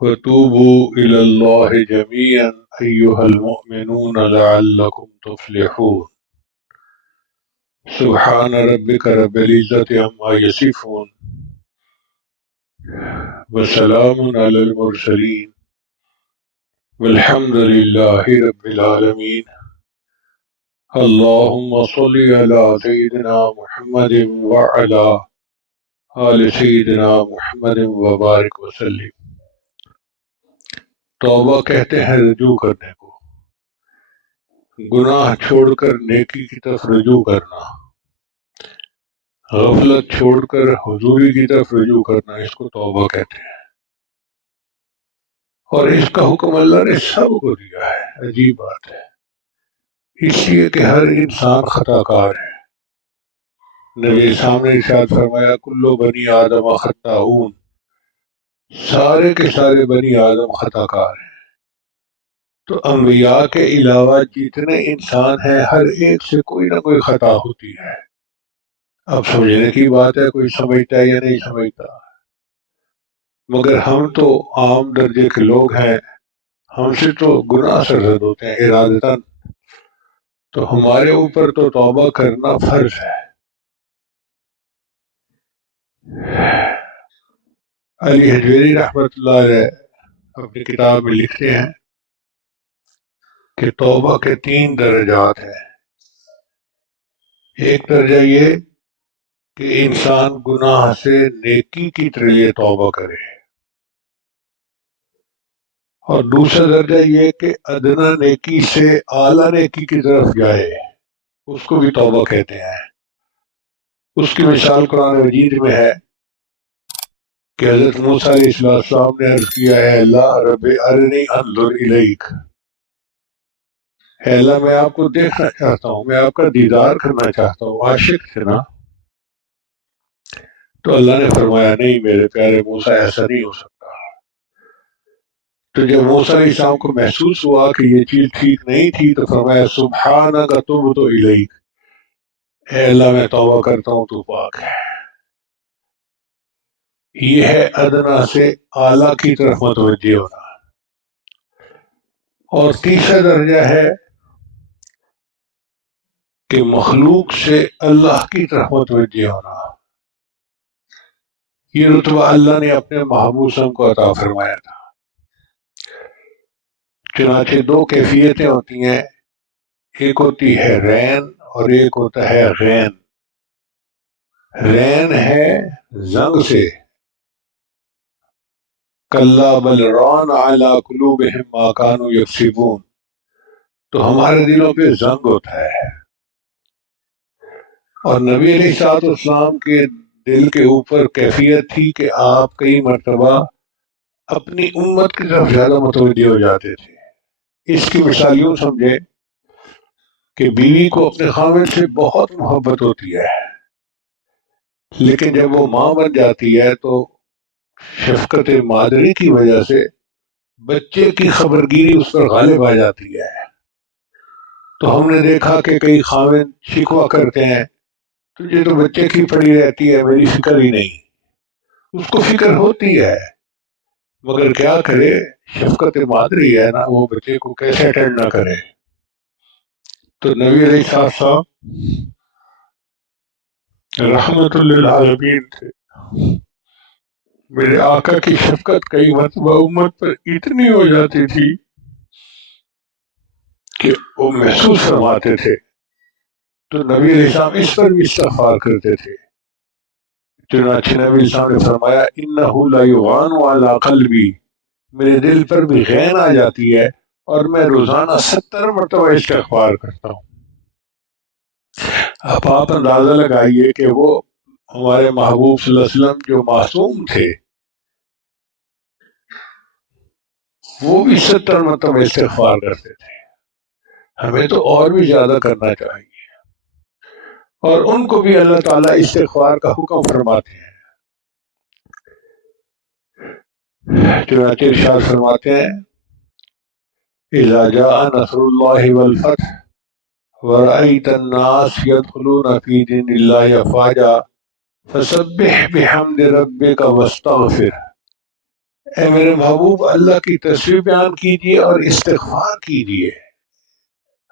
وتوبوا إلى الله جميعا أيها المؤمنون لعلكم تفلحون سبحان ربك رب العزة عما يصفون وسلام على المرسلين والحمد لله رب العالمين اللهم صل على سيدنا محمد وعلى آل سیدنا محمد وبارک وسلم۔ توبہ کہتے ہیں رجوع کرنے کو، گناہ چھوڑ کر نیکی کی طرف رجوع کرنا، غفلت چھوڑ کر حضوری کی طرف رجوع کرنا، اس کو توبہ کہتے ہیں۔ اور اس کا حکم اللہ نے سب کو دیا ہے۔ عجیب بات ہے، اس لیے کہ ہر انسان خطا کار ہے۔ نبی سامنے ارشاد فرمایا کلو بنی آدم خطاؤن، سارے کے سارے بنی آدم خطا کار ہیں۔ تو انبیاء کے علاوہ جتنے انسان ہیں ہر ایک سے کوئی نہ کوئی خطا ہوتی ہے۔ اب سمجھنے کی بات ہے کوئی سمجھتا ہے یا نہیں سمجھتا، مگر ہم تو عام درجے کے لوگ ہیں، ہم سے تو گناہ سرزد ہوتے ہیں ارادتاً، تو ہمارے اوپر تو توبہ کرنا فرض ہے۔ علی حجویری رحمۃ اللہ علیہ اپنی کتاب میں لکھتے ہیں کہ توبہ کے 3 درجات ہیں۔ ایک درجہ یہ کہ انسان گناہ سے نیکی کی طرح توبہ کرے، اور دوسرا درجہ یہ کہ ادنا نیکی سے اعلیٰ نیکی کی طرف جائے، اس کو بھی توبہ کہتے ہیں۔ اس کی مثال قرآن مجید میں ہے کہ حضرت موسیٰ علیہ السلام نے عرض کیا ہے اللہ رب ارنی انظر الیک، اے اللہ میں آپ کو دیکھنا چاہتا ہوں، میں آپ کا دیدار کرنا چاہتا ہوں۔ عاشق تھے نا؟ تو اللہ نے فرمایا نہیں میرے پیارے موسیٰ، ایسا نہیں ہو سکتا۔ تو جب موسیٰ علیہ السلام کو محسوس ہوا کہ یہ چیز ٹھیک نہیں تھی تو فرمایا سبحانک تبت الیک، اے اللہ میں توبہ کرتا ہوں، تو پاک ہے۔ یہ ہے ادنا سے اعلیٰ کی طرف متوجہ ہونا۔ اور تیسرا درجہ ہے کہ مخلوق سے اللہ کی طرف متوجہ ہونا۔ یہ رتبہ اللہ نے اپنے محبوب صلی اللہ علیہ وسلم کو عطا فرمایا تھا۔ چنانچہ 2 کیفیتیں ہوتی ہیں، ایک ہوتی ہے رین اور ایک ہوتا ہے غین۔ رین ہے زنگ سے، کلا بل ران علی قلوبہم ما کانوا یکسبون، تو ہمارے دلوں پہ زنگ ہوتا ہے۔ اور نبی علیہ الصلوۃ والسلام کے دل کے اوپر کیفیت تھی کہ آپ کئی مرتبہ اپنی امت کی طرف زیادہ متوجہ ہو جاتے تھے۔ اس کی مثال یوں سمجھے کہ بیوی کو اپنے خاوند سے بہت محبت ہوتی ہے، لیکن جب وہ ماں بن جاتی ہے تو شفقت مادری کی وجہ سے بچے کی خبرگیری اس پر غالب آ جاتی ہے۔ تو ہم نے دیکھا کہ کئی خاوند شکوہ کرتے ہیں تجھے تو بچے کی پڑی رہتی ہے، میری فکر ہی نہیں۔ اس کو فکر ہوتی ہے مگر کیا کرے، شفقت مادری ہے نا، وہ بچے کو کیسے اٹینڈ نہ کرے۔ تو نبی علیہ السلام رحمت للعالمین تھے، میرے آقا کی شفقت کئی مرتبہ امت پر اتنی ہو جاتی تھی کہ وہ محسوس فرماتے تھے، تو نبی علیہ السلام اس پر بھی استغفار کرتے تھے۔ چنانچہ نبی علیہ السلام نے فرمایا انہ لا یغان علی قلبی، میرے دل پر بھی غین آ جاتی ہے اور میں روزانہ 70 مرتبہ استغفار کرتا ہوں۔ اب آپ اندازہ لگائیے کہ وہ ہمارے محبوب صلی اللہ علیہ وسلم جو معصوم تھے وہ بھی 70 مرتبہ استغفار کرتے تھے، ہمیں تو اور بھی زیادہ کرنا چاہیے۔ اور ان کو بھی اللہ تعالیٰ استغفار کا حکم فرماتے ہیں۔ چنانچہ ارشاد فرماتے ہیں اذا جاء نصر اللہ والفتح ورأيت الناس يدخلون في دين الله افواجا فسبح بحمد ربك واستغفر، اے میرے محبوب اللہ کی تصویر بیان کیجیے اور استغفار کیجیے۔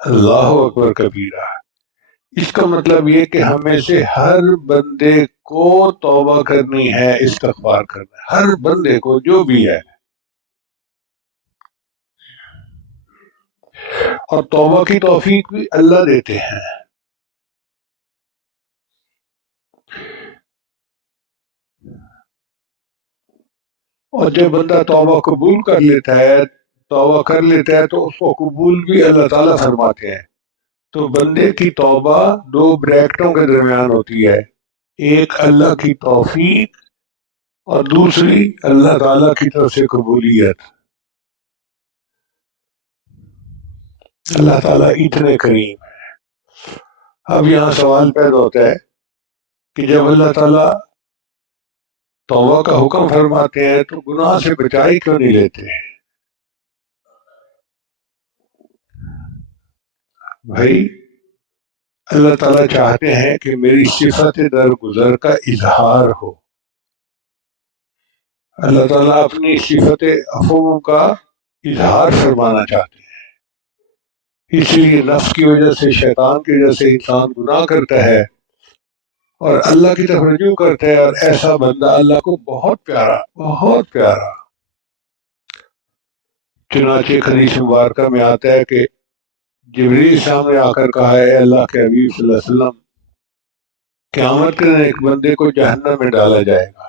اللہ اکبر کبیرہ۔ اس کا مطلب یہ کہ ہمیں سے ہر بندے کو توبہ کرنی ہے، استغفار کرنا ہے، ہر بندے کو جو بھی ہے۔ اور توبہ کی توفیق بھی اللہ دیتے ہیں۔ اور جب بندہ توبہ قبول کر لیتا ہے، توبہ کر لیتا ہے تو اس کو قبول بھی اللہ تعالیٰ فرماتے ہیں۔ تو بندے کی توبہ دو بریکٹوں کے درمیان ہوتی ہے، ایک اللہ کی توفیق اور دوسری اللہ تعالیٰ کی طرف سے قبولیت۔ اللہ تعالیٰ اتنے کریم۔ اب یہاں سوال پیدا ہوتا ہے کہ جب اللہ تعالیٰ توبہ کا حکم فرماتے ہیں تو گناہ سے بچائی کیوں نہیں لیتے؟ بھائی اللہ تعالیٰ چاہتے ہیں کہ میری صفت درگزر کا اظہار ہو۔ اللہ تعالیٰ اپنی صفت عفو کا اظہار فرمانا چاہتے ہیں، اس لیے نفس کی وجہ سے، شیطان کی وجہ سے انسان گناہ کرتا ہے اور اللہ کی طرف رجوع کرتا ہے، اور ایسا بندہ اللہ کو بہت پیارا، بہت پیارا۔ چنانچہ حدیث مبارکہ میں آتا ہے کہ جبریل سامنے آ کر کہا ہے، اے اللہ کے حبیب صلی اللہ علیہ وسلم، قیامت کے دن ایک بندے کو جہنم میں ڈالا جائے گا،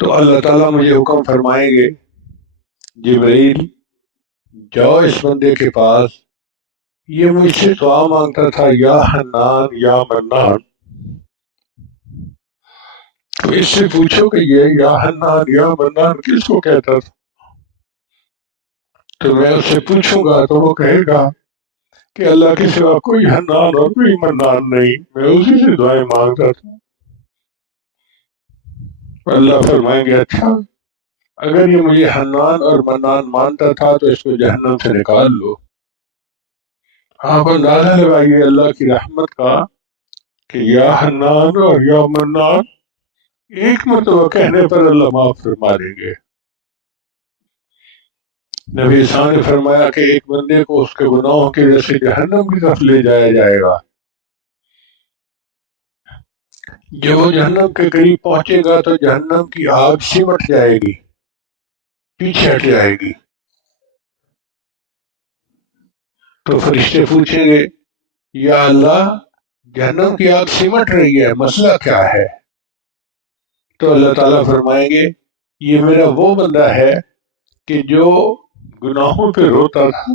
تو اللہ تعالیٰ مجھے حکم فرمائیں گے، جبریل جاؤ اس بندے کے پاس، یہ مجھ سے دعا مانگتا تھا یا حنان یا منان، تو اس سے پوچھو کہ یہ یا حنان یا منان کس کو کہتا تھا؟ تو میں اس سے پوچھوں گا تو وہ کہے گا کہ اللہ کے سوا کوئی حنان اور کوئی منان نہیں، میں اسی سے دعائیں مانگتا تھا۔ اللہ فرمائیں گے اچھا، اگر یہ مجھے حنان اور منان مانتا تھا تو اس کو جہنم سے نکال لو۔ آپ اندازہ لگائیے اللہ کی رحمت کا کہ یا حنان اور یا منان ایک مرتبہ کہنے پر اللہ معاف فرما دیں گے۔ نبی صاحب نے فرمایا کہ ایک بندے کو اس کے گناہوں کی وجہ سے جہنم کی طرف لے جایا جائے گا، جب وہ جہنم کے قریب پہنچے گا تو جہنم کی آگ سمٹ جائے گی، پیچھے ہٹ جائے گی، تو فرشتے پوچھیں گے یا اللہ جہنم کی آگ سمٹ رہی ہے، مسئلہ کیا ہے؟ تو اللہ تعالیٰ فرمائیں گے یہ میرا وہ بندہ ہے کہ جو گناہوں پہ روتا تھا،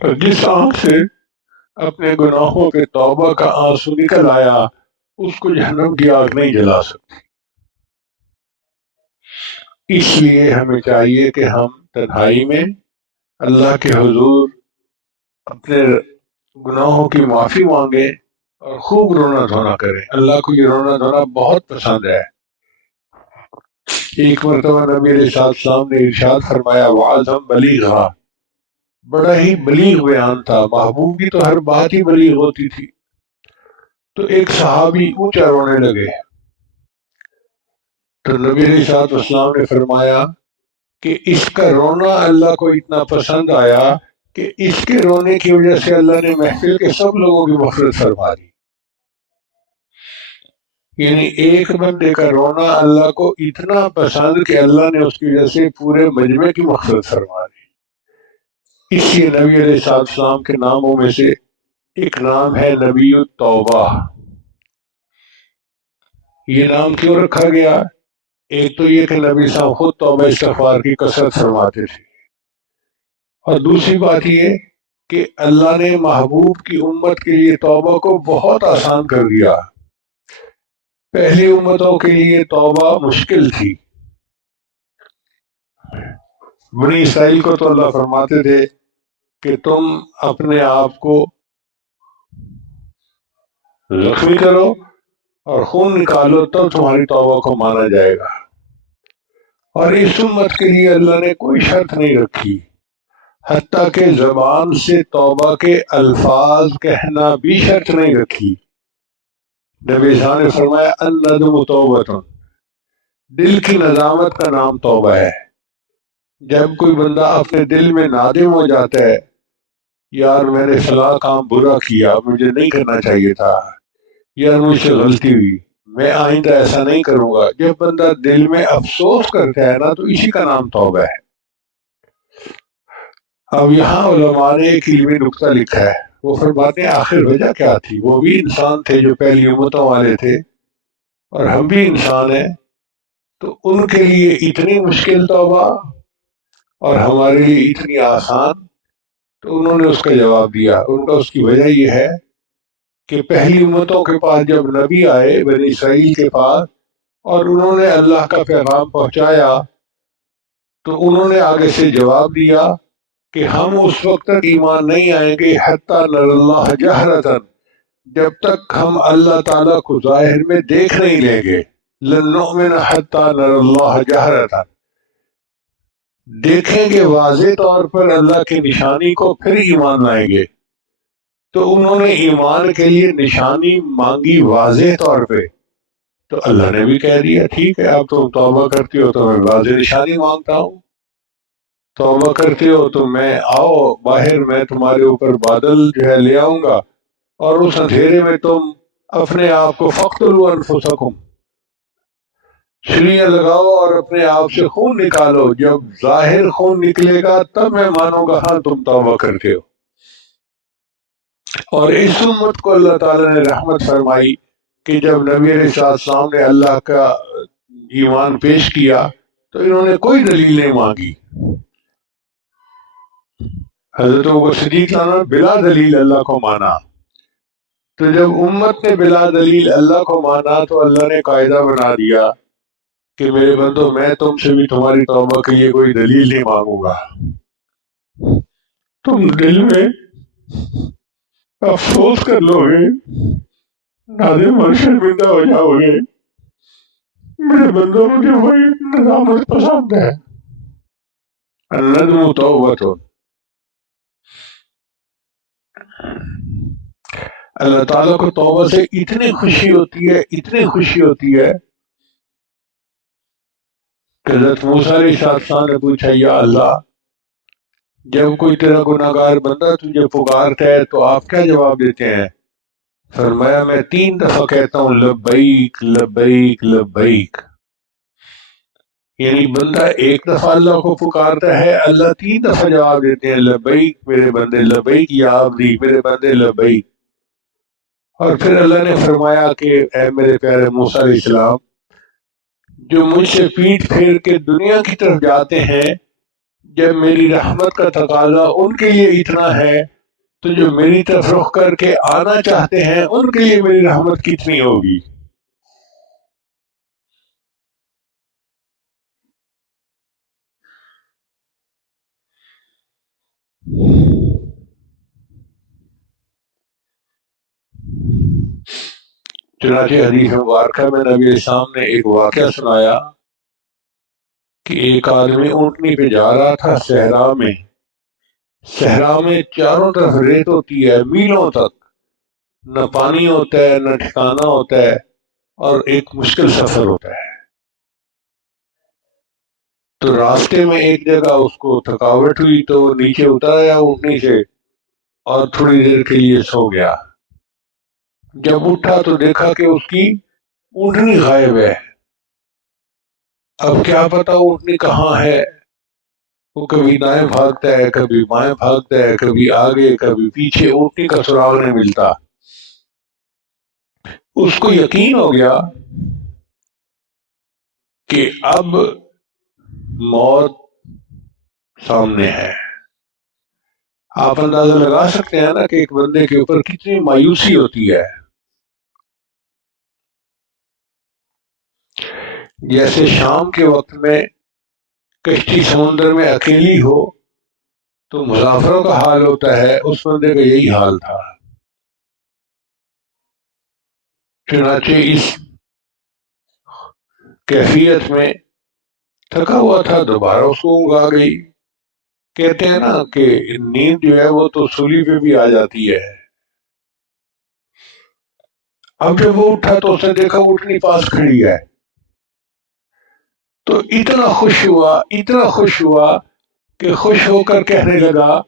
اور جس آنکھ سے اپنے گناہوں کے توبہ کا آنسو نکل آیا اس کو جہنم کی آگ نہیں جلا سکتی۔ اس لیے ہمیں چاہیے کہ ہم تنہائی میں اللہ کے حضور اپنے گناہوں کی معافی مانگیں اور خوب رونا دھونا کریں۔ اللہ کو یہ رونا دھونا بہت پسند ہے۔ ایک مرتبہ نبی علیہ السلام نے ارشاد فرمایا وَعَظَمْ بَلِيغًا، بڑا ہی بلیغ بیان تھا، محبوب کی تو ہر بات ہی بلیغ ہوتی تھی۔ تو ایک صحابی اونچا رونے لگے، تو نبی علیہ السلام نے فرمایا کہ اس کا رونا اللہ کو اتنا پسند آیا کہ اس کے رونے کی وجہ سے اللہ نے محفل کے سب لوگوں کی مغفرت فرما دی۔ یعنی ایک بندے کا رونا اللہ کو اتنا پسند کہ اللہ نے اس کی وجہ سے پورے مجمع کی مغفرت فرما دی۔ اس لیے نبی علیہ السلام کے ناموں میں سے ایک نام ہے نبی التوبہ۔ یہ نام کیوں رکھا گیا؟ ایک تو یہ کہ نبی صاحب خود توبہ استغفار کی کثرت فرماتے تھے، اور دوسری بات یہ کہ اللہ نے محبوب کی امت کے لیے توبہ کو بہت آسان کر دیا۔ پہلی امتوں کے لیے توبہ مشکل تھی۔ بنی اسرائیل کو تو اللہ فرماتے تھے کہ تم اپنے آپ کو زخمی کرو اور خون نکالو تب تمہاری توبہ کو مانا جائے گا، اور اس امت کے لیے اللہ نے کوئی شرط نہیں رکھی، حتیٰ کہ زبان سے توبہ کے الفاظ کہنا بھی شرط نہیں رکھی۔ نبی صاحب نے فرمایا الندم توبۃ، دل کی ندامت کا نام توبہ ہے۔ جب کوئی بندہ اپنے دل میں نادم ہو جاتا ہے، یار میں نے فلاں کام برا کیا، مجھے نہیں کرنا چاہیے تھا، یار مجھ سے غلطی ہوئی، میں آئندہ ایسا نہیں کروں گا، جب بندہ دل میں افسوس کرتا ہے نا، تو اسی کا نام توبہ ہے۔ اب یہاں علماء نے ایک علمی نقطہ لکھا ہے، وہ فرماتے ہیں آخر وجہ کیا تھی؟ وہ بھی انسان تھے جو پہلی امتوں والے تھے، اور ہم بھی انسان ہیں، تو ان کے لیے اتنی مشکل توبہ اور ہمارے لیے اتنی آسان۔ تو انہوں نے اس کا جواب دیا، ان کا اس کی وجہ یہ ہے کہ پہلی امتوں کے پاس جب نبی آئے بنی اسرائیل کے پاس، اور انہوں نے اللہ کا پیغام پہنچایا، تو انہوں نے آگے سے جواب دیا کہ ہم اس وقت تک ایمان نہیں آئیں گے حتی نر اللہ جہرتن، جب تک ہم اللہ تعالیٰ کو ظاہر میں دیکھ نہیں لیں گے۔ لن نؤمن حتی نر اللہ جہرتن، دیکھیں گے واضح طور پر اللہ کی نشانی کو، پھر ایمان لائیں گے۔ تو انہوں نے ایمان کے لیے نشانی مانگی واضح طور پہ، تو اللہ نے بھی کہہ دیا ٹھیک ہے، اب تم توبہ کرتی ہو تو میں واضح نشانی مانگتا ہوں، توبہ کرتے ہو تو میں آؤ باہر، میں تمہارے اوپر بادل جو ہے لے آؤں گا، اور اس اندھیرے میں تم اپنے آپ کو فقتلوا انفسکم، چھریاں لگاؤ اور اپنے آپ سے خون نکالو، جب ظاہر خون نکلے گا تب میں مانوں گا ہاں تم توبہ کرتے ہو۔ اور اس امت کو اللہ تعالیٰ نے رحمت فرمائی کہ جب نبی علیہ السلام نے اللہ کا ایمان پیش کیا تو انہوں نے کوئی دلیل نہیں مانگی۔ حضرت ابوبکر صدیق نے بلا دلیل اللہ کو مانا، تو جب امت نے بلا دلیل اللہ کو مانا تو اللہ نے قاعدہ بنا دیا کہ میرے بندو میں تم سے بھی تمہاری توبہ کے لیے کوئی دلیل نہیں مانگوں گا، تم دل میں افسوس کر لو گے، نادم اور شرمندہ ہو جاؤ گے، میرے بندوں مجھے وہی ندامت پسند ہے۔ الندم توبۃ، اللہ تعالیٰ کو توبہ سے اتنی خوشی ہوتی ہے، اتنی خوشی ہوتی ہے کہ حضرت موسیٰ علیہ السلام نے پوچھا یا اللہ، جب کوئی تیرا گناہ گار بندہ تجھے پکارتا ہے تو آپ کیا جواب دیتے ہیں؟ فرمایا میں 3 دفعہ کہتا ہوں لبیک لبیک لبیک، یعنی بندہ ایک دفعہ اللہ کو پکارتا ہے، اللہ 3 دفعہ جواب دیتے ہیں لبیک میرے بندے، لبیک یا عبدی، میرے بندے لبیک۔ اور پھر اللہ نے فرمایا کہ اے میرے پیارے موسیٰ علیہ السلام، جو مجھ سے پیٹھ پھیر کے دنیا کی طرف جاتے ہیں، جب میری رحمت کا تقاضا ان کے لیے اتنا ہے، تو جو میری طرف رخ کر کے آنا چاہتے ہیں ان کے لیے میری رحمت کتنی ہوگی۔ چنانچہ حدیث مبارکہ میں نبی علیہ السلام نے ایک واقعہ سنایا کہ ایک آدمی اونٹنی پہ جا رہا تھا صحرا میں چاروں طرف ریت ہوتی ہے میلوں تک، نہ پانی ہوتا ہے نہ ٹھکانہ ہوتا ہے، اور ایک مشکل سفر ہوتا ہے۔ تو راستے میں ایک جگہ اس کو تھکاوٹ ہوئی تو نیچے اتر آیا اونٹنی سے اور تھوڑی دیر کے لیے سو گیا۔ جب اٹھا تو دیکھا کہ اس کی اونٹنی غائب ہے۔ اب کیا پتا اونٹنی کہاں ہے، وہ کبھی دائیں بھاگتا ہے، کبھی بائیں بھاگتا ہے، کبھی آگے کبھی پیچھے، اونٹنی کا سراغ نہیں ملتا۔ اس کو یقین ہو گیا کہ اب موت سامنے ہے۔ آپ اندازہ لگا سکتے ہیں نا کہ ایک بندے کے اوپر کتنی مایوسی ہوتی ہے۔ جیسے شام کے وقت میں کشتی سمندر میں اکیلی ہو تو مسافروں کا حال ہوتا ہے، اس بندے کا یہی حال تھا۔ چنانچہ اس کیفیت میں تھکا ہوا تھا، دوبارہ اس کو اونگ آ گئی۔ کہتے ہیں نا کہ نیند جو ہے وہ تو سولی پہ بھی آ جاتی ہے۔ اب جب وہ اٹھا تو اس نے دیکھا اٹھنی پاس کھڑی ہے، تو اتنا خوش ہوا کہ خوش ہو کر کہنے لگا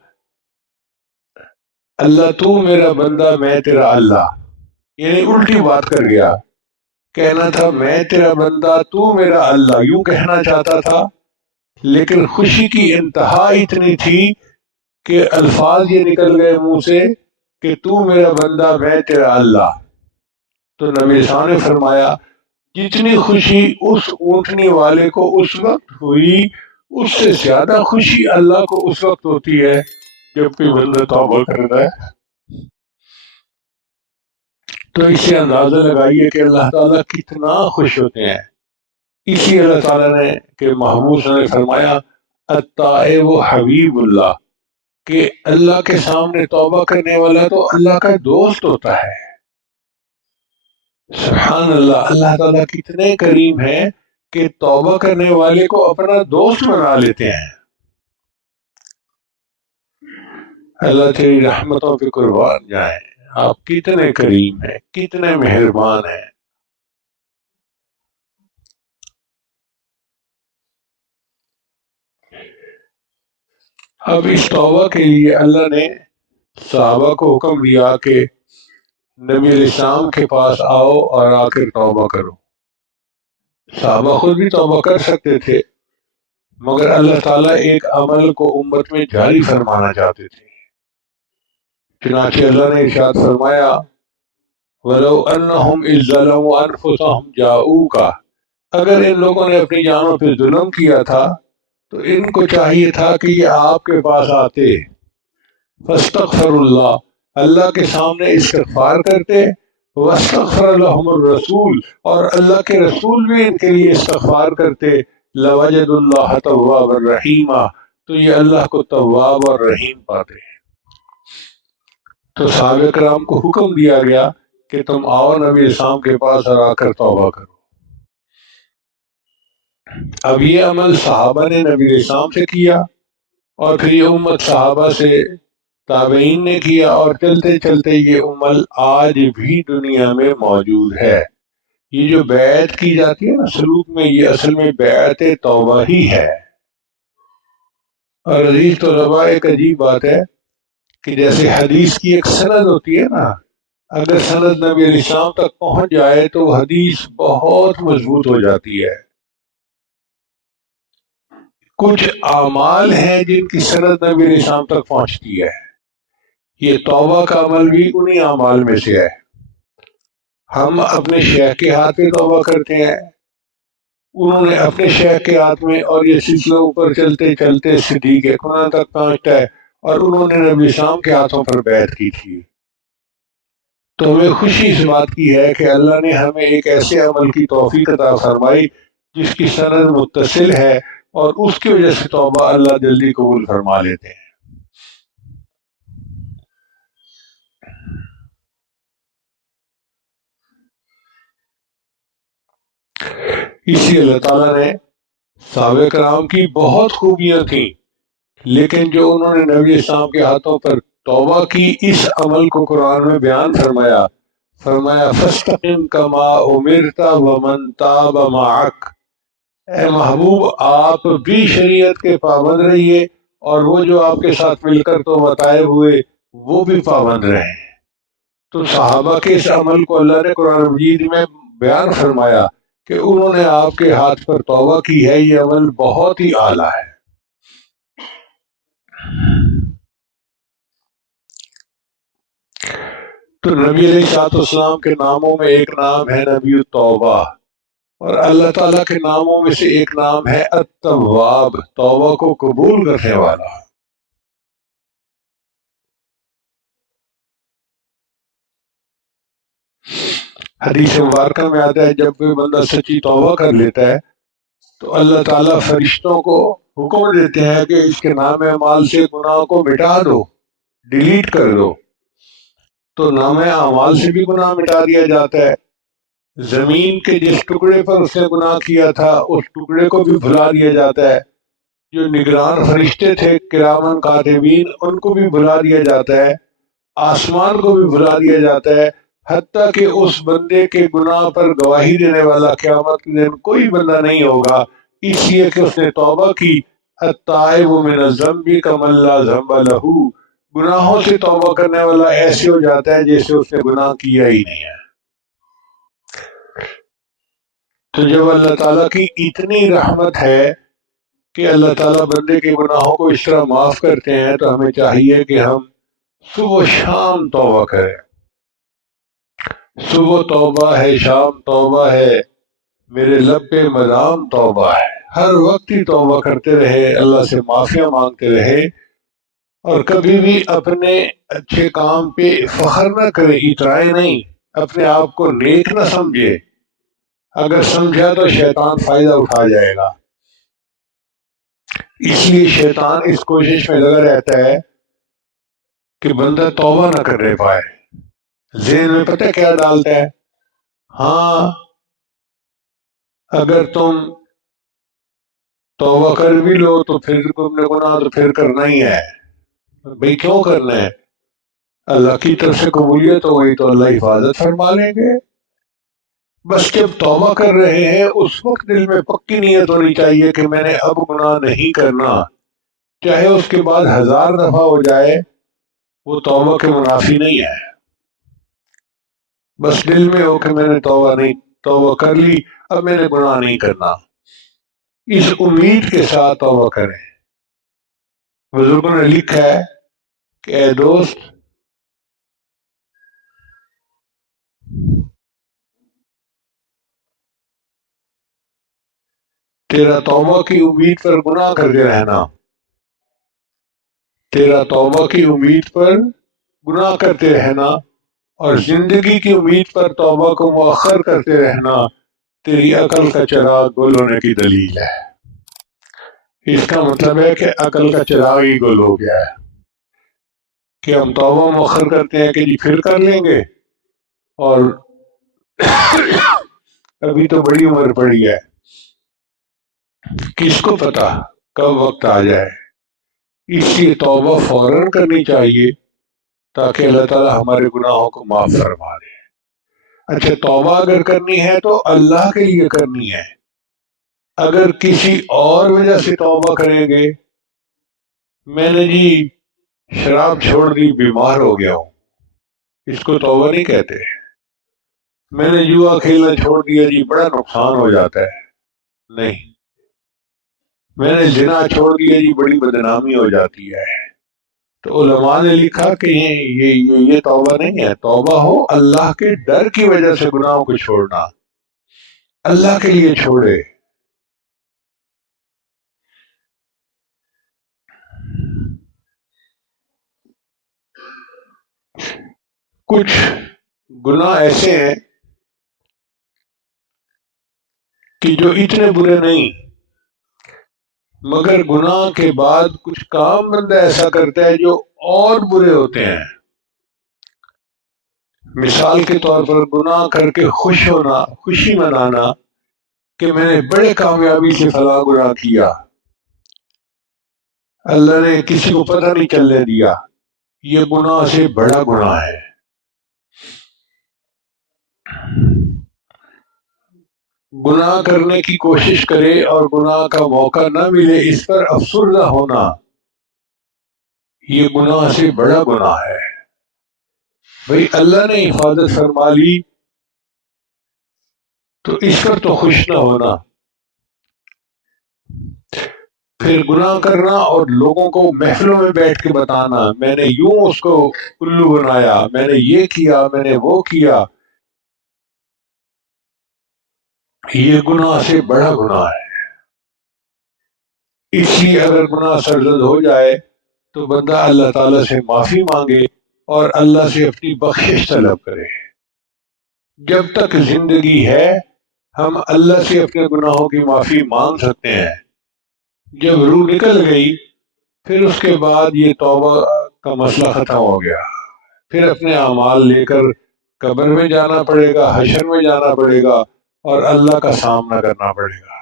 اللہ تو میرا بندہ میں تیرا اللہ، یعنی الٹی بات کر گیا، کہنا تھا میں تیرا بندہ تو میرا اللہ، یوں کہنا چاہتا تھا، لیکن خوشی کی انتہا اتنی تھی کہ الفاظ یہ نکل گئے منہ سے کہ تو میرا بندہ میں تیرا اللہ۔ تو نبی صاحب نے فرمایا جتنی خوشی اس اونٹنی والے کو اس وقت ہوئی، اس سے زیادہ خوشی اللہ کو اس وقت ہوتی ہے جب کوئی بندہ توبہ کرتا ہے۔ تو اس سے اندازہ لگائیے کہ اللہ تعالیٰ کتنا خوش ہوتے ہیں۔ اسی اللہ تعالیٰ نے کہ محبوب نے فرمایا التائب حبیب اللہ، کہ اللہ کے سامنے توبہ کرنے والا تو اللہ کا دوست ہوتا ہے۔ سبحان اللہ، اللہ تعالیٰ کتنے کریم ہیں کہ توبہ کرنے والے کو اپنا دوست بنا لیتے ہیں۔ اللہ تیری رحمتوں پہ قربان جائیں، آپ کتنے کریم ہیں، کتنے مہربان ہیں۔ اب اس توبہ کے لیے اللہ نے صحابہ کو حکم دیا کہ نبی علیہ السلام کے پاس آؤ اور آ کر توبہ کرو۔ صحابہ خود بھی توبہ کر سکتے تھے، مگر اللہ تعالیٰ ایک عمل کو امت میں جاری فرمانا چاہتے تھے۔ چنانچہ اللہ نے ارشاد فرمایا وَلَوْ أَنَّهُمْ إِذْ ظَلَمُوا أَنفُسَهُمْ جَاءُوكَ، اگر ان لوگوں نے اپنی جانوں پہ ظلم کیا تھا تو ان کو چاہیے تھا کہ یہ آپ کے پاس آتے، فاستغفر اللہ، اللہ کے سامنے استغفار کرتے، واستغفر لهم الرسول، اور اللہ کے رسول بھی ان کے لیے استغفار کرتے، لوجد اللہ توابا رحیما، تو یہ اللہ کو تواب اور رحیم پاتے۔ تو صحابہ کرام کو حکم دیا گیا کہ تم آؤ نبی اسلام کے پاس اور آ کر توبہ کرو۔ اب یہ عمل صحابہ نے نبی اسلام سے کیا، اور پھر یہ امت صحابہ سے تابعین نے کیا، اور چلتے چلتے یہ عمل آج بھی دنیا میں موجود ہے۔ یہ جو بیعت کی جاتی ہے نا سلوک میں، یہ اصل میں بیعت توبہ ہی ہے۔ اور عزیز طلباء، ایک عجیب بات ہے کہ جیسے حدیث کی ایک سند ہوتی ہے نا، اگر سند نبی علیہ السلام تک پہنچ جائے تو حدیث بہت مضبوط ہو جاتی ہے۔ کچھ اعمال ہیں جن کی سند نبی علیہ السلام تک پہنچتی ہے، یہ توبہ کا عمل بھی انہی اعمال میں سے ہے۔ ہم اپنے شیخ کے ہاتھ میں توبہ کرتے ہیں، انہوں نے اپنے شیخ کے ہاتھ میں، اور یہ سلسلہ اوپر چلتے چلتے صدیق اکبر تک پہنچتا ہے، اور انہوں نے نبی اسلام کے ہاتھوں پر بیعت کی تھی۔ تو ہمیں خوشی اس بات کی ہے کہ اللہ نے ہمیں ایک ایسے عمل کی توفیق عطا فرمائی جس کی سند متصل ہے، اور اس کی وجہ سے توبہ اللہ جلدی قبول فرما لیتے ہیں۔ اسی اللہ تعالیٰ نے صحابہ کرام کی بہت خوبیاں تھیں، لیکن جو انہوں نے نبی اسلام کے ہاتھوں پر توبہ کی، اس عمل کو قرآن میں بیان فرمایا فَاسْتَقِمْ كَمَا أُمِرْتَ وَمَنْ تَابَ مَعَكَ، اے محبوب آپ بھی شریعت کے پابند رہیے، اور وہ جو آپ کے ساتھ مل کر توبہ طائب ہوئے وہ بھی پابند رہیں۔ تو صحابہ کے اس عمل کو اللہ نے قرآن مجید میں بیان فرمایا کہ انہوں نے آپ کے ہاتھ پر توبہ کی ہے، یہ عمل بہت ہی اعلیٰ ہے۔ تو نبی علیہ السلام کے ناموں میں ایک نام ہے نبی التوبہ، اور اللہ تعالیٰ کے ناموں میں سے ایک نام ہے التواب، توبہ کو قبول کرنے والا۔ حدیث مبارکہ میں آتا ہے جب کوئی بندہ سچی توبہ کر لیتا ہے تو اللہ تعالیٰ فرشتوں کو حکم دیتے ہیں کہ اس کے نام اعمال سے گناہ کو مٹا دو، ڈیلیٹ کر دو۔ تو نام اعمال سے بھی گناہ مٹا دیا جاتا ہے، زمین کے جس ٹکڑے پر اس نے گناہ کیا تھا اس ٹکڑے کو بھی بھلا دیا جاتا ہے، جو نگران فرشتے تھے کرامن کاتبین ان کو بھی بھلا دیا جاتا ہے، آسمان کو بھی بھلا دیا جاتا ہے، حتیٰ کہ اس بندے کے گناہ پر گواہی دینے والا قیامت کے دن کوئی بندہ نہیں ہوگا، اس لیے کہ اس نے توبہ کی۔ التائب من الذنب کمن لا ذنب لہ، گناہوں سے توبہ کرنے والا ایسے ہو جاتا ہے جیسے اس نے گناہ کیا ہی نہیں ہے۔ تو جب اللہ تعالیٰ کی اتنی رحمت ہے کہ اللہ تعالیٰ بندے کے گناہوں کو اس طرح معاف کرتے ہیں، تو ہمیں چاہیے کہ ہم صبح و شام توبہ کریں۔ صبح توبہ ہے، شام توبہ ہے، میرے لب پہ مدام توبہ ہے۔ ہر وقت ہی توبہ کرتے رہے، اللہ سے معافیاں مانگتے رہے، اور کبھی بھی اپنے اچھے کام پہ فخر نہ کرے، اترائے نہیں، اپنے آپ کو نیک نہ سمجھے۔ اگر سمجھا تو شیطان فائدہ اٹھا جائے گا۔ اس لیے شیطان اس کوشش میں لگا رہتا ہے کہ بندہ توبہ نہ کرنے پائے۔ ذہن میں پتہ کیا ڈالتا ہے؟ ہاں، اگر تم توبہ کر بھی لو تو پھر تم نے گناہ تو پھر کرنا ہی ہے۔ بھئی کیوں کرنا ہے؟ اللہ کی طرف سے قبولیت ہو گئی تو اللہ حفاظت فرما لیں گے۔ بس جب توبہ کر رہے ہیں اس وقت دل میں پکی نیت ہونی چاہیے کہ میں نے اب گناہ نہیں کرنا، چاہے اس کے بعد 1000 دفعہ ہو جائے، وہ توبہ کے منافی نہیں ہے۔ بس دل میں ہو کہ میں نے توبہ کر لی، اب میں نے گناہ نہیں کرنا، اس امید کے ساتھ توبہ کریں۔ بزرگوں نے لکھا ہے کہ اے دوست، تیرا توبہ کی امید پر گناہ کرتے رہنا، تیرا توبہ کی امید پر گناہ کرتے رہنا اور زندگی کی امید پر توبہ کو مؤخر کرتے رہنا تیری عقل کا چراغ گل ہونے کی دلیل ہے۔ اس کا مطلب ہے کہ عقل کا چراغ ہی گل ہو گیا ہے کہ ہم توبہ مؤخر کرتے ہیں کہ جی پھر کر لیں گے، اور ابھی تو بڑی عمر پڑی ہے، کس کو پتا کب وقت آ جائے۔ اس لیے توبہ فوراً کرنی چاہیے تاکہ اللہ تعالیٰ ہمارے گناہوں کو معاف فرما دے۔ اچھا، توبہ اگر کرنی ہے تو اللہ کے لیے کرنی ہے۔ اگر کسی اور وجہ سے توبہ کریں گے، میں نے جی شراب چھوڑ دی، بیمار ہو گیا ہوں، اس کو توبہ نہیں کہتے۔ میں نے جوا کھیلنا چھوڑ دیا جی، بڑا نقصان ہو جاتا ہے، نہیں۔ میں نے زنا چھوڑ دیا جی، بڑی بدنامی ہو جاتی ہے۔ تو علماء نے لکھا کہ یہ توبہ نہیں ہے۔ توبہ ہو اللہ کے ڈر کی وجہ سے گناہوں کو چھوڑنا، اللہ کے لیے چھوڑے۔ کچھ گناہ ایسے ہیں کہ جو اتنے برے نہیں، مگر گناہ کے بعد کچھ کام بندہ ایسا کرتا ہے جو اور برے ہوتے ہیں۔ مثال کے طور پر گناہ کر کے خوش ہونا، خوشی منانا کہ میں نے بڑے کامیابی سے فلاں گناہ کیا، اللہ نے کسی کو پتہ نہیں چلنے دیا، یہ گناہ سے بڑا گناہ ہے۔ گناہ کرنے کی کوشش کرے اور گناہ کا موقع نہ ملے، اس پر افسردہ ہونا، یہ گناہ سے بڑا گناہ ہے۔ بھئی اللہ نے حفاظت فرما لی تو اس پر تو خوش نہ ہونا، پھر گناہ کرنا اور لوگوں کو محفلوں میں بیٹھ کے بتانا میں نے یوں اس کو الو بنایا، میں نے یہ کیا، میں نے وہ کیا، یہ گناہ سے بڑا گناہ ہے۔ اس لیے اگر گناہ سرزد ہو جائے تو بندہ اللہ تعالیٰ سے معافی مانگے اور اللہ سے اپنی بخشش طلب کرے۔ جب تک زندگی ہے ہم اللہ سے اپنے گناہوں کی معافی مانگ سکتے ہیں۔ جب روح نکل گئی پھر اس کے بعد یہ توبہ کا مسئلہ ختم ہو گیا، پھر اپنے اعمال لے کر قبر میں جانا پڑے گا، حشر میں جانا پڑے گا اور اللہ کا سامنا کرنا پڑے گا۔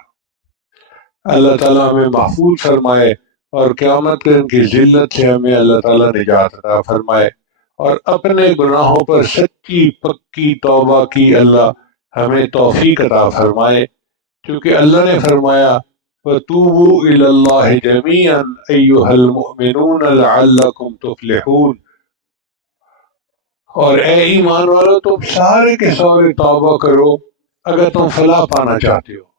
اللہ تعالیٰ ہمیں محفوظ فرمائے اور قیامت کے دن کی ذلت سے ہمیں اللہ تعالیٰ نجات عطا فرمائے۔ اور اپنے گناہوں پر سچی پکی توبہ کی اللہ ہمیں توفیق عطا فرمائے، کیونکہ اللہ نے فرمایا وَتُوبُوا إِلَى اللَّهِ جَمِيعًا أَيُّهَا الْمُؤْمِنُونَ لَعَلَّكُمْ تُفْلِحُونَ۔ اور اے ایمان والو، تم سارے کے سارے توبہ کرو اگر تم فلاح پانا چاہتے ہو۔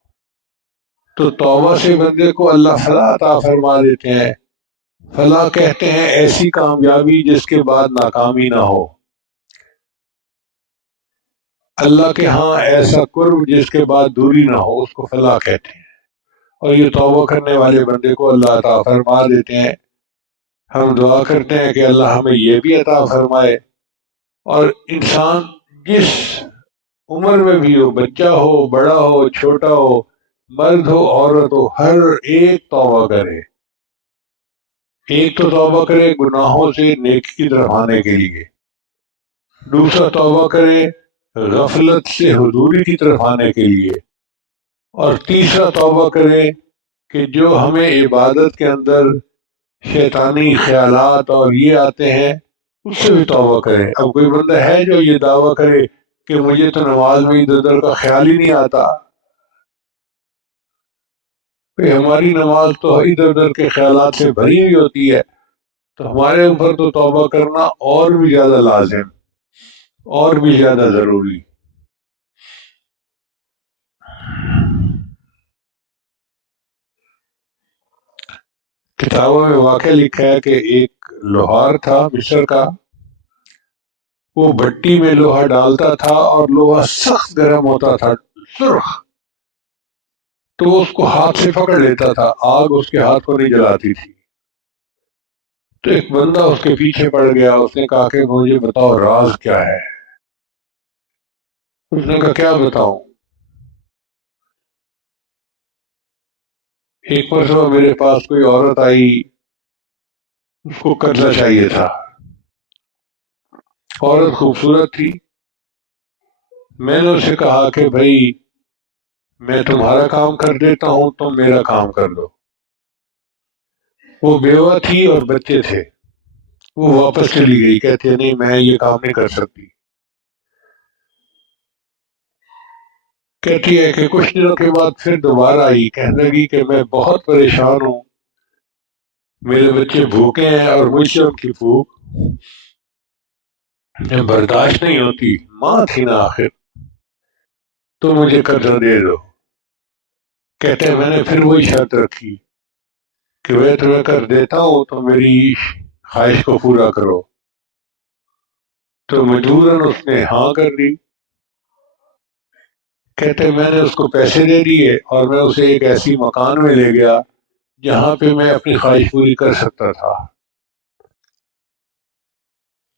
تو توبہ سے بندے کو اللہ فلاح عطا فرما دیتے ہیں۔ فلاح کہتے ہیں ایسی کامیابی جس کے بعد ناکامی نہ ہو، اللہ کے ہاں ایسا قرب جس کے بعد دوری نہ ہو، اس کو فلاح کہتے ہیں۔ اور یہ توبہ کرنے والے بندے کو اللہ عطا فرما دیتے ہیں۔ ہم دعا کرتے ہیں کہ اللہ ہمیں یہ بھی عطا فرمائے، اور انسان جس عمر میں بھی ہو، بچہ ہو، بڑا ہو، چھوٹا ہو، مرد ہو، عورت ہو، ہر ایک توبہ کرے۔ ایک تو توبہ کرے گناہوں سے نیکی کی طرف آنے کے لیے، دوسرا توبہ کرے غفلت سے حضوری کی طرف آنے کے لیے، اور تیسرا توبہ کرے کہ جو ہمیں عبادت کے اندر شیطانی خیالات اور یہ آتے ہیں اس سے بھی توبہ کرے۔ اب کوئی بندہ ہے جو یہ دعویٰ کرے کہ مجھے تو نماز میں ادھر ادھر کا خیال ہی نہیں آتا، کہ ہماری نماز تو ادھر ادھر کے خیالات سے بھری ہوئی ہوتی ہے، تو ہمارے اوپر تو توبہ کرنا اور بھی زیادہ لازم اور بھی زیادہ ضروری۔ کتابوں میں واقعہ لکھا ہے کہ ایک لوہار تھا مصر کا، وہ بھٹی میں لوہا ڈالتا تھا اور لوہا سخت گرم ہوتا تھا، سرخ، تو وہ اس کو ہاتھ سے پکڑ لیتا تھا، آگ اس کے ہاتھ کو نہیں جلاتی تھی۔ تو ایک بندہ اس کے پیچھے پڑ گیا، اس نے کہا کہ مجھے بتاؤ راز کیا ہے۔ اس نے کہا کیا بتاؤں؟ ایک مرتبہ میرے پاس کوئی عورت آئی، اس کو قرضہ چاہیے تھا، عورت خوبصورت تھی، میں نے اسے کہا کہ بھائی میں تمہارا کام کر دیتا ہوں، تم میرا کام کر دو۔ وہ بیوہ تھی اور بچے تھے، وہ واپس چلی گئی، کہتی ہے نہیں میں یہ کام نہیں کر سکتی۔ کہتی ہے کہ کچھ دنوں کے بعد پھر دوبارہ آئی، کہنے لگی کہ میں بہت پریشان ہوں، میرے بچے بھوکے ہیں اور مجھ سے ان کی بھوک برداشت نہیں ہوتی، ماں تھی نا آخر، تو مجھے قرضہ دے دو۔ کہتے ہیں میں نے پھر وہی شرط رکھی کہ میں تمہیں کر دیتا ہوں تو میری خواہش کو پورا کرو۔ تو مجبوراً اس نے ہاں کر دی۔ کہتے میں نے اس کو پیسے دے دیے اور میں اسے ایک ایسی مکان میں لے گیا جہاں پہ میں اپنی خواہش پوری کر سکتا تھا۔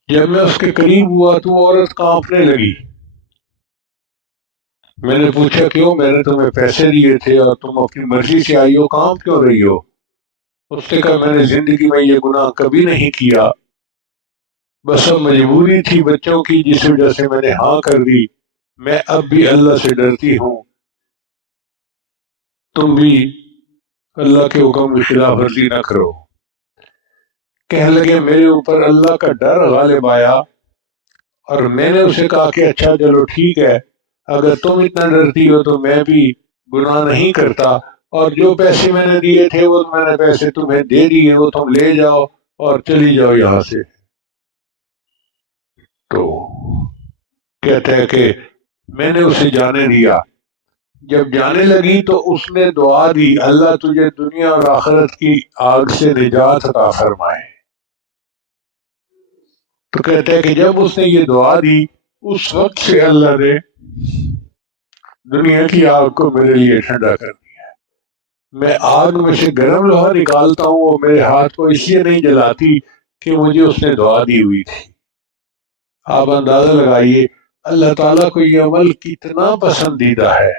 جب میں اس کے قریب ہوا تو وہ عورت کانپنے لگی۔ میں نے پوچھا کیوں؟ میں نے تمہیں پیسے دیے تھے اور تم اپنی مرضی سے آئی ہو، کانپ کیوں رہی ہو؟ اس نے کہا میں نے زندگی میں یہ گناہ کبھی نہیں کیا، بس اب مجبوری تھی بچوں کی جس وجہ سے میں نے ہاں کر دی۔ میں اب بھی اللہ سے ڈرتی ہوں، تم بھی اللہ کے حکم کی خلاف ورزی نہ کرو۔ کہنے لگے میرے اوپر اللہ کا ڈر غالب آیا اور میں نے اسے کہا کہ اچھا چلو ٹھیک ہے، اگر تم اتنا ڈرتی ہو تو میں بھی گناہ نہیں کرتا، اور جو پیسے میں نے دیے تھے وہ میں نے پیسے تمہیں دے دیے، وہ تم لے جاؤ اور چلی جاؤ یہاں سے۔ تو کہتے ہیں کہ میں نے اسے جانے دیا، جب جانے لگی تو اس نے دعا دی اللہ تجھے دنیا اور آخرت کی آگ سے نجات عطا فرمائے۔ تو کہتے ہیں کہ جب اس نے یہ دعا دی اس وقت سے اللہ نے دنیا کی آگ کو میرے لیے ٹھنڈا کر دیا۔ میں آگ میں سے گرم لوہا نکالتا ہوں، وہ میرے ہاتھ کو اس لیے نہیں جلاتی کہ مجھے اس نے دعا دی ہوئی تھی۔ آپ اندازہ لگائیے اللہ تعالیٰ کو یہ عمل کتنا پسندیدہ ہے۔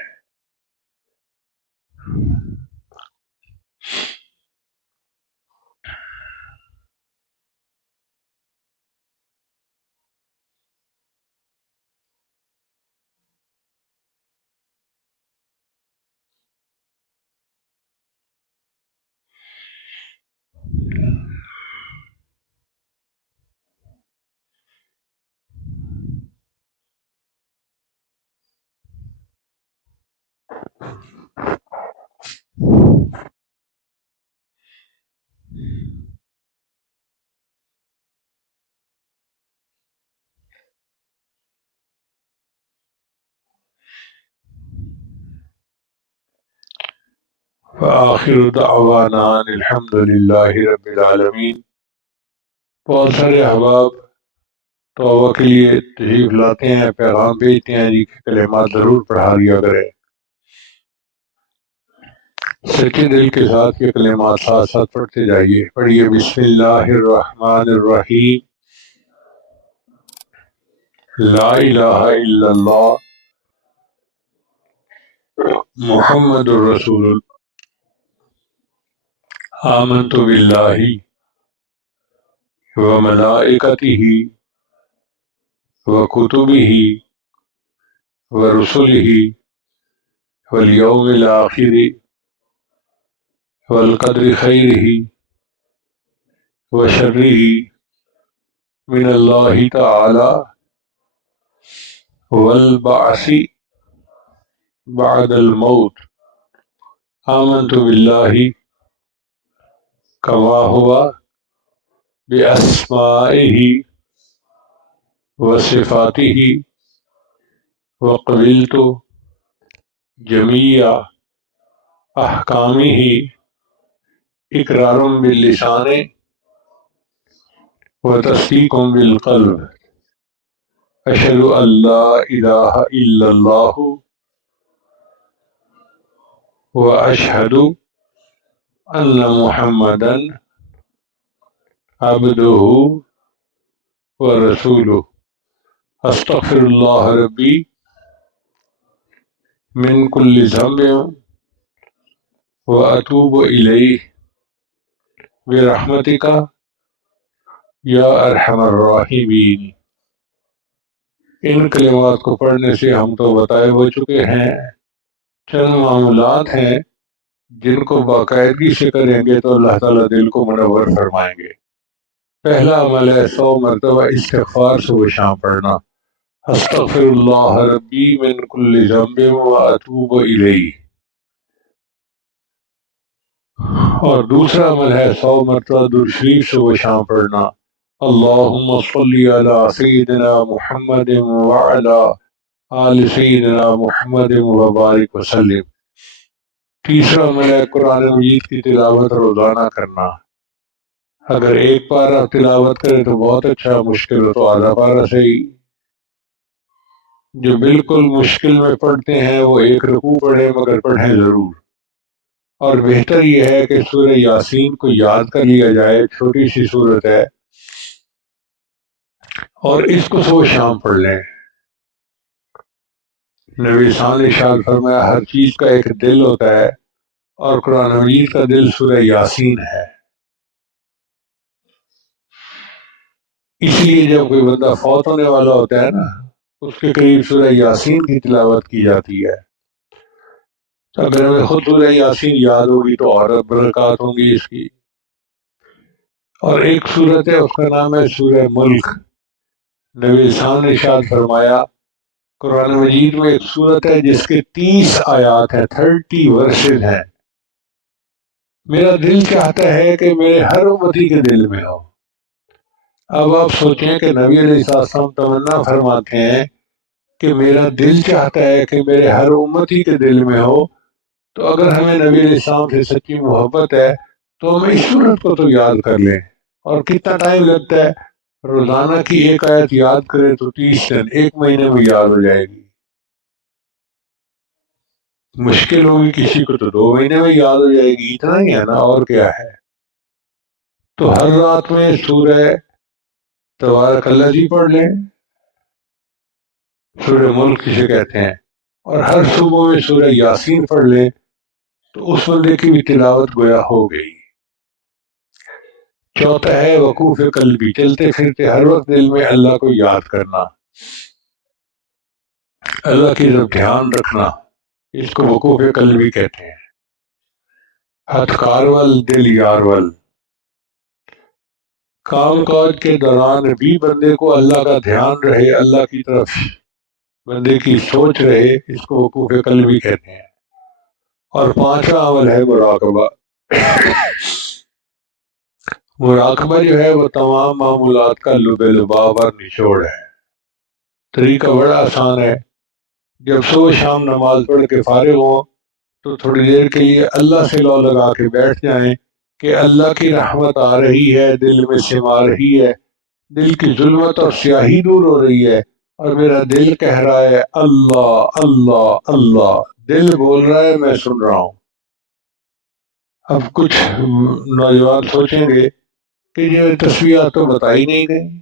وآخر دعوانا ان الحمد للہ رب العالمین۔ بہت سارے احباب توبہ کے لیے تشریف لاتے ہیں، پیغام بھیجتے ہیں جی کہ کلمات ضرور پڑھا دیا کرے۔ سچے دل کے ساتھ یہ کلمات ساتھ ساتھ پڑھتے جائیے۔ پڑھیے بسم اللہ الرحمن الرحیم، لا الہ الا اللہ محمد الرسول اللہ، آمنت باللہ وملائکتہ وکتبہ ورسلہ والیوم الآخر والقدر خیرہ وشرہ من اللہ تعالی والبعث بعد الموت، آمنت باللہ کما ہوا بأسمائہ وصفاتہ وقبلت جمیع احکامہ اقرار باللسان وتصدیق بالقلب، اشہد ان لا الہ الا اللہ واشہد ان محمدا عبدہ ورسولہ، استغفر اللہ ربی من کل ذنب واتوب الیہ برحمتک یا ارحم الراحمین۔ ان کلمات کو پڑھنے سے ہم تو بتائے ہو چکے ہیں، چند معاملات ہیں جن کو باقاعدگی سے کریں گے تو اللہ تعالیٰ دل کو منور فرمائیں گے۔ پہلا عمل ہے 100 مرتبہ استغفار صبح و شام پڑھنا، استغفر اللہ ربی من کل ذنب واتوب الیہ۔ اور دوسرا عمل ہے 100 مرتبہ درود شریف صبح و شام پڑھنا، اللہم صلی علی سیدنا محمد وعلی آل سیدنا محمد وبارک وسلم۔ تیسرا عمل ہے قرآن مجید کی تلاوت روزانہ کرنا، اگر ایک پارہ تلاوت کرے تو بہت اچھا، مشکل ہو تو آدھا پارہ صحیح۔ جو بالکل مشکل میں پڑھتے ہیں وہ ایک رکوع پڑھیں، مگر پڑھیں ضرور۔ اور بہتر یہ ہے کہ سورہ یاسین کو یاد کر لیا جائے، چھوٹی سی سورت ہے، اور اس کو صبح شام پڑھ لیں۔ نبی ثانی ارشاد فرمایا ہر چیز کا ایک دل ہوتا ہے، اور قرآن مجید کا دل سورہ یاسین ہے۔ اس لیے جب کوئی بندہ فوت ہونے والا ہوتا ہے نا، اس کے قریب سورہ یاسین کی تلاوت کی جاتی ہے۔ اگر ہمیں خود سورہ یاسین یاد ہوگی تو اور برکات ہوں گی اس کی۔ اور ایک سورت ہے، اس کا نام ہے سورہ ملک۔ نبی ثانی نے ارشاد فرمایا قرآن مجید میں ایک سورت ہے جس کے 30 آیات ہیں، 30 ورسز ہیں۔ میرا دل چاہتا ہے کہ میرے ہر امتی کے دل میں ہو۔ اب آپ سوچیں کہ نبی علیہ السلام تمنا فرماتے ہیں کہ میرا دل چاہتا ہے کہ میرے ہر امتی کے دل میں ہو، تو اگر ہمیں نبی علیہ السلام سے سچی محبت ہے تو ہم اس صورت کو تو یاد کر لیں۔ اور کتنا ٹائم لگتا ہے؟ روزانہ کی ایک آیت یاد کرے تو 30 دن، ایک مہینے میں یاد ہو جائے گی۔ مشکل ہوگی کسی کو تو 2 مہینے میں یاد ہو جائے گی، اتنا ہی ہے نا، اور کیا ہے۔ تو ہر رات میں سورہ تبارک الذی پڑھ لیں، سورہ ملک جسے کہتے ہیں، اور ہر صبح میں سورہ یاسین پڑھ لیں، تو اس بندے کی بھی تلاوت گویا ہو گئی۔ چوتھا ہے وقوف قلبی، چلتے پھرتے ہر وقت دل میں اللہ کو یاد کرنا، اللہ کی طرف دھیان رکھنا، اس کو وقوف قلبی کہتے ہیں۔ ہتھ کارول دل یارول، کام کاج کے دوران بھی بندے کو اللہ کا دھیان رہے، اللہ کی طرف بندے کی سوچ رہے، اس کو وقوف قلبی کہتے ہیں۔ اور پانچواں عمل ہے مراقبہ۔ مراقبہ جو ہے وہ تمام معمولات کا لب لباب اور نچوڑ ہے۔ طریقہ بڑا آسان ہے، جب صبح شام نماز پڑھ کے فارغ ہوں تو تھوڑی دیر کے لیے اللہ سے لو لگا کے بیٹھ جائیں کہ اللہ کی رحمت آ رہی ہے، دل میں سما رہی ہے، دل کی ظلمت اور سیاہی دور ہو رہی ہے، اور میرا دل کہہ رہا ہے اللہ اللہ اللہ، دل بول رہا ہے میں سن رہا ہوں۔ اب کچھ نوجوان سوچیں گے کہ یہ تسبیحات تو بتائی نہیں گئی،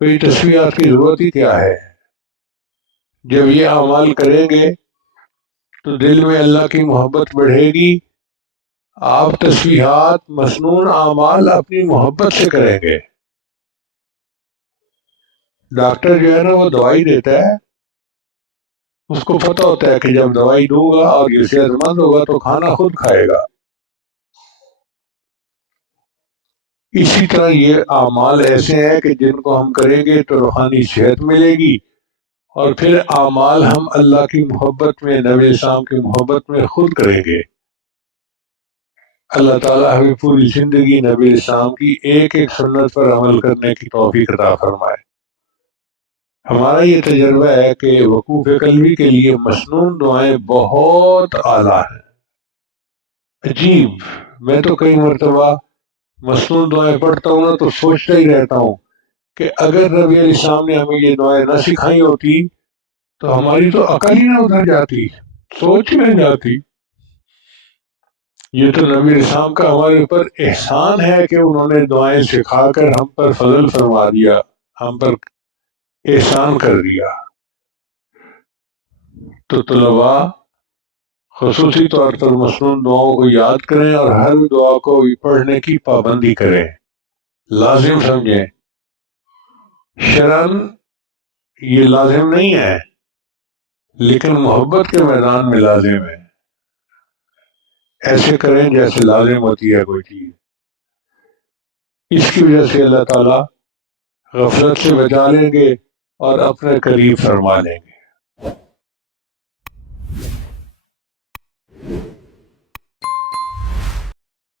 تو یہ تسبیحات کی ضرورت ہی کیا ہے؟ جب یہ اعمال کریں گے تو دل میں اللہ کی محبت بڑھے گی، آپ تسبیحات مسنون اعمال اپنی محبت سے کریں گے۔ ڈاکٹر جو ہے نا وہ دوائی دیتا ہے، اس کو پتہ ہوتا ہے کہ جب دوائی دوں گا اور یہ صحت مند ہوگا تو کھانا خود کھائے گا۔ اسی طرح یہ اعمال ایسے ہیں کہ جن کو ہم کریں گے تو روحانی صحت ملے گی، اور پھر اعمال ہم اللہ کی محبت میں، نبی اسلام کی محبت میں خود کریں گے۔ اللہ تعالیٰ ہمیں پوری زندگی نبی اسلام کی ایک ایک سنت پر عمل کرنے کی توفیق عطا فرمائے۔ ہمارا یہ تجربہ ہے کہ وقوف قلبی کے لیے مسنون دعائیں بہت اعلیٰ ہیں، عجیب۔ میں تو کئی مرتبہ مسنون دعائیں پڑھتا ہوں نا تو سوچتا ہی رہتا ہوں کہ اگر نبی علیہ السلام نے ہمیں یہ دعائیں نہ سکھائی ہوتی تو ہماری تو عقل ہی نہ ادھر جاتی، سوچ ہی نہیں جاتی۔ یہ تو نبی علیہ السلام کا ہمارے اوپر احسان ہے کہ انہوں نے دعائیں سکھا کر ہم پر فضل فرما دیا، ہم پر احسان کر دیا۔ تو طلباء خصوصی طور پر مسنون دعاؤں کو یاد کریں اور ہر دعا کو پڑھنے کی پابندی کریں، لازم سمجھیں۔ شرعاً یہ لازم نہیں ہے لیکن محبت کے میدان میں لازم ہے۔ ایسے کریں جیسے لازم ہوتی ہے کوئی چیز۔ اس کی وجہ سے اللہ تعالیٰ غفلت سے بچا لیں گے اور اپنے قریب فرما لیں گے۔